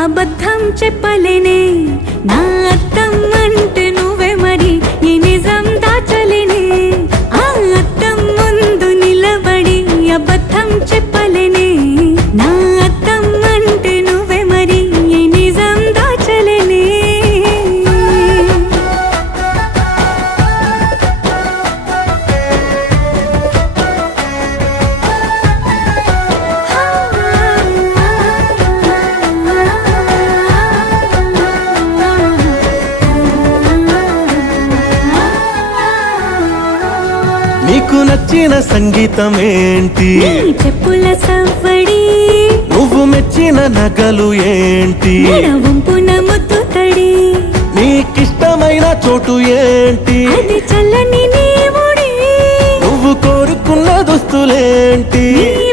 అబద్ధం చెప్పలేనే నా అద్దం అంటే నువ్వే మరి ఈ నిజం దాచలేనే ఆ అద్దం ముందు నిలబడి అబద్ధం చెప్పలేనే నా అద్దం అంటే నువ్వే మరి ఈ నిజం దాచలేనే నీకు నచ్చిన సంగీతం ఏంటి నీ చెప్పుల సవ్వడి నువ్వు మెచ్చిన నగలు ఏంటి వంపున ముద్దు తడి నీకిష్టమైన చోటు ఏంటి అది చల్లని నీ ఒడి నువ్వు కోరుకున్న దుస్తులేంటి నీ